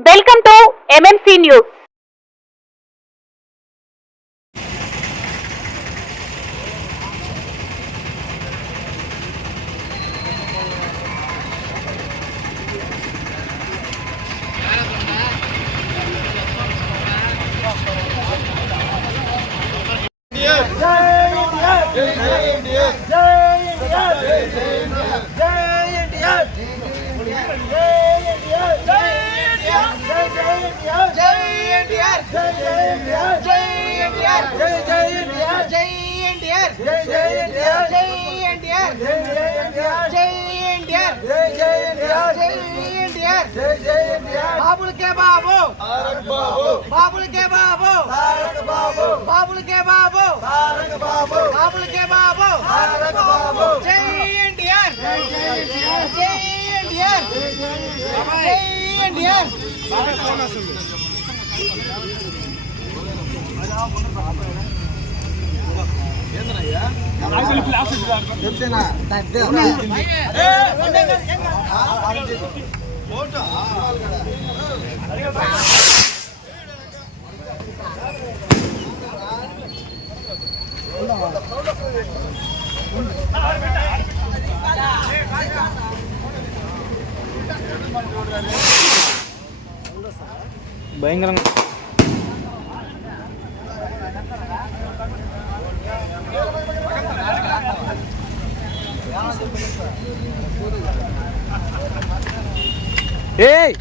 Welcome to MMC news. बाबुल के बाबू बाबुल के बाबू बाबुल के बाबू बाबुल के बाबू जय एनटीआर जय एनटीआर जय एनटीआर భయంకరంగా ఏయ్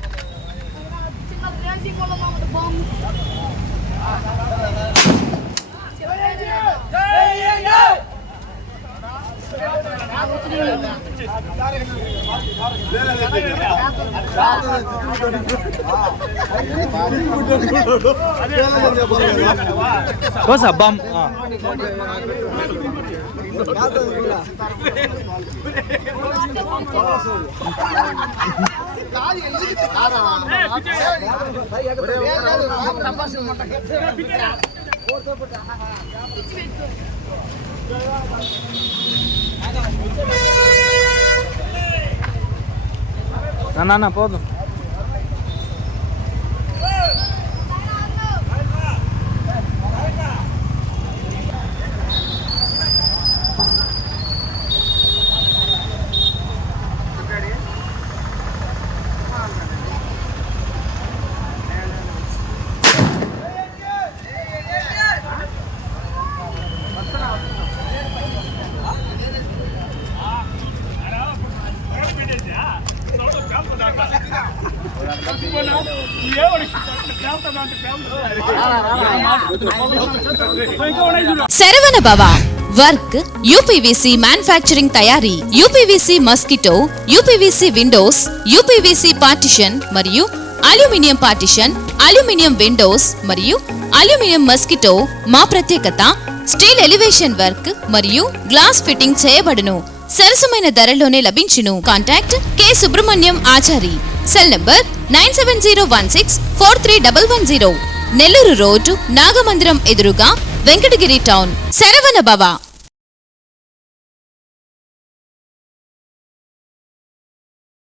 కోసా బమ్ నా పోదు శరవణ భవ వర్క్ యూపీవీసీ మ్యానుఫ్యాక్చరింగ్ తయారీ UPVC mosquito UPVC Windows UPVC partition మరియు అల్యూమినియం పార్టిషన్ అల్యూమినియం విండోస్ మరియు అల్యూమినియం మస్కిటో మా ప్రత్యేకత స్టీల్ ఎలివేషన్ వర్క్ మరియు గ్లాస్ ఫిట్టింగ్ చేయబడును సరసమైన ధరలోనే లభించును contact K Subrahmanyam Achari cell number 9701643110 Nellore road Nagamandiram ఎదురుగా వెంకటగిరి టౌన్ శరవణ భవ.